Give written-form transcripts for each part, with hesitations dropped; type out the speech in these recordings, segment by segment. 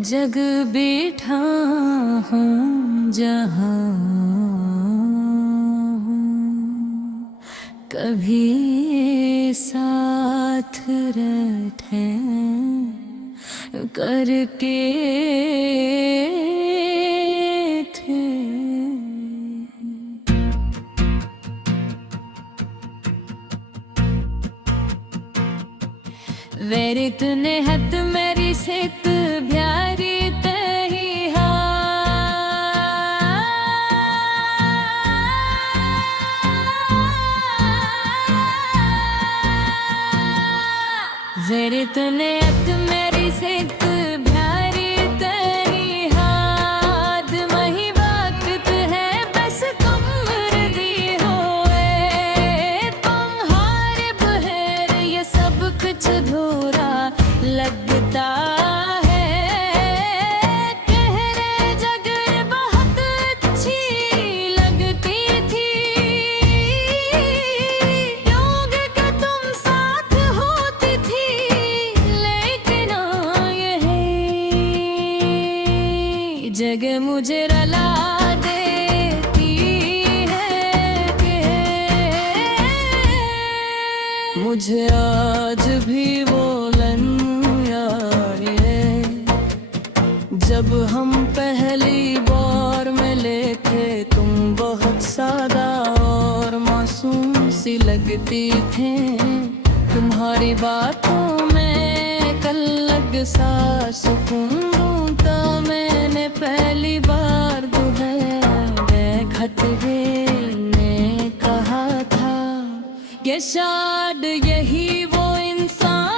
जग बैठा हूँ जहाँ कभी साथ रहते करके थे। वेरी तूने हद मेरी सेत प्यारी तही हा वेरी तूने हद मेरी सेत प्यारी तही हाथ मही वक्त है बस कमर दी होए तुम्हारे बहर ये सब कुछ धोरा लगता है। कहरे जगह बहुत अच्छी लगती थी योग के तुम साथ होती थी लेकिन यही जगह मुझे रुला देती है कि मुझे आज भी वो जब हम पहली बार मिले थे तुम बहुत सादा और मासूम सी लगती थे। तुम्हारी बातों में कल लग सा सुकून ढूंढता मैंने पहली बार दोहराए खतरे ने कहा था कि शायद यही वो इंसान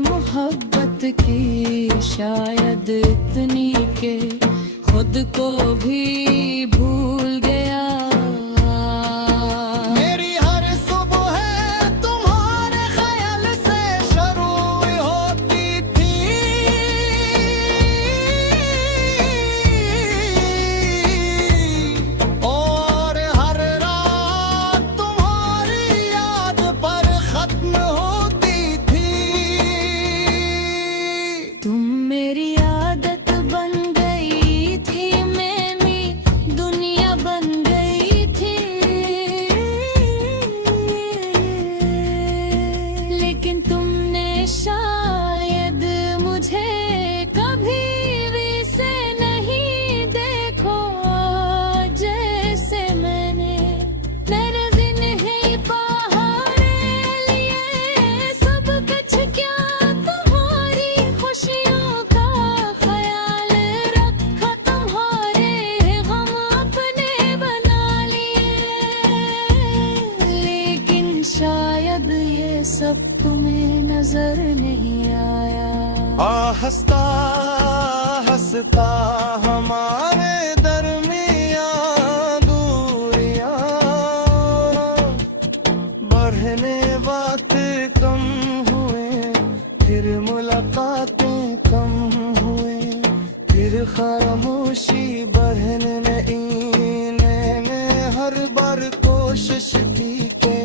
मोहब्बत की शायद इतनी के खुद को भी भूल गया। मेरी हर सुबह तुम्हारे ख्याल से शुरू होती थी और हर रात तुम्हारी याद पर खत्म होती थी। तुम मेरी आदत बन गई थी मेरी दुनिया बन गई थी लेकिन तुमने शायद मुझे कभी भी से नहीं देखो जैसे मैंने जिंदगी पहाड़े लिए सब कुछ क्या सब तुम्हें नजर नहीं आया। हंसता हंसता हमारे दरमियां दूरियां बढ़ने बात कम हुए फिर मुलाकातें कम हुए फिर खामोशी बढ़ने मैंने हर बार कोशिश की के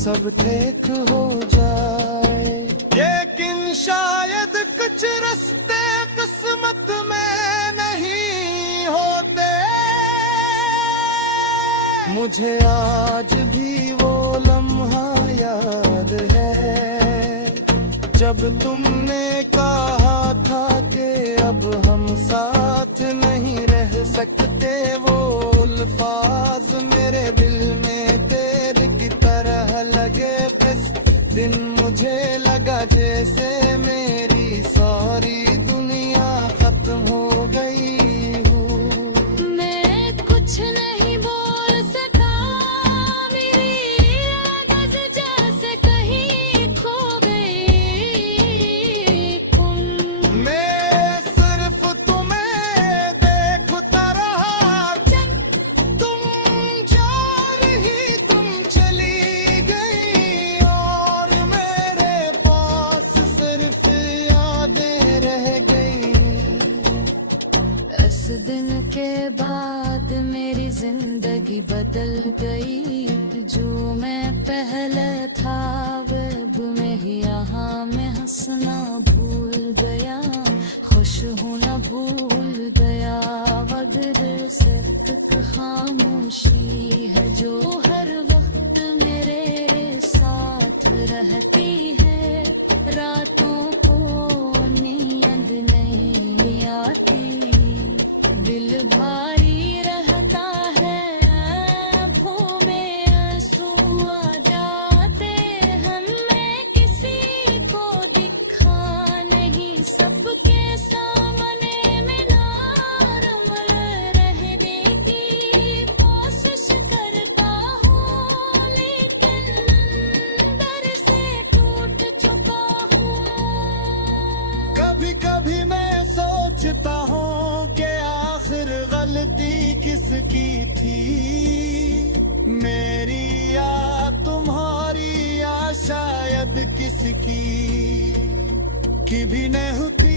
सब ठीक हो जाए लेकिन शायद कुछ रास्ते किस्मत में नहीं होते। मुझे आज भी वो लम्हा याद है जब तुमने कहा था कि अब हम साथ नहीं रह सकते। वो अल्फाज मेरे दिल में तेरे की तरह लगे दिन मुझे लगा जैसे मेरी सॉरी बाद मेरी जिंदगी बदल गई। जो मैं पहले था वेब में ही यहाँ मैं हंसना भूल गया। खुश होना भूल गया। वगैरह से एक खामोशी है जो हर वक्त मेरे साथ रहती है। रातों को नींद नहीं आती। दिल भारी रहता है। आँखों में आंसू आ जाते हैं। मैं किसी को दिखा नहीं सबके सामने मैं नॉर्मल रहने की कोशिश करता हूँ, लेकिन अंदर से टूट चुका हूँ। कभी कभी मैं सोचता हूँ कि आखिर गलती किसकी थी, मेरी या तुम्हारी या शायद किसकी की भी नहीं होती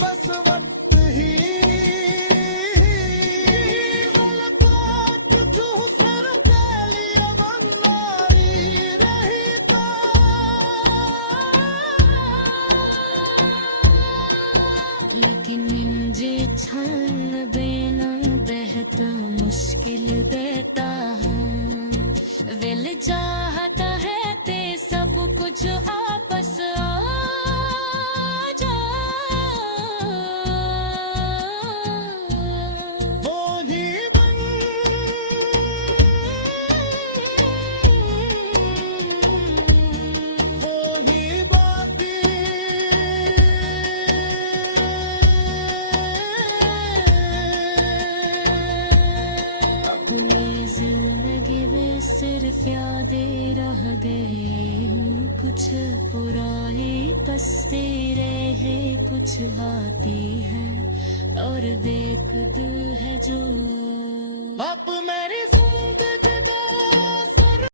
बस वक्त ही। लेकिन इंजे छल बेनम बेहता मुश्किल देता है। दिल चाहता है ते सब कुछ आपस आ जा। वो ही बन वो ही बातें अपनी जिंदगी में सिर्फ यादें रह गए। कुछ पुरानी तस्वीरें हैं, कुछ आती हैं और देख दिल है जो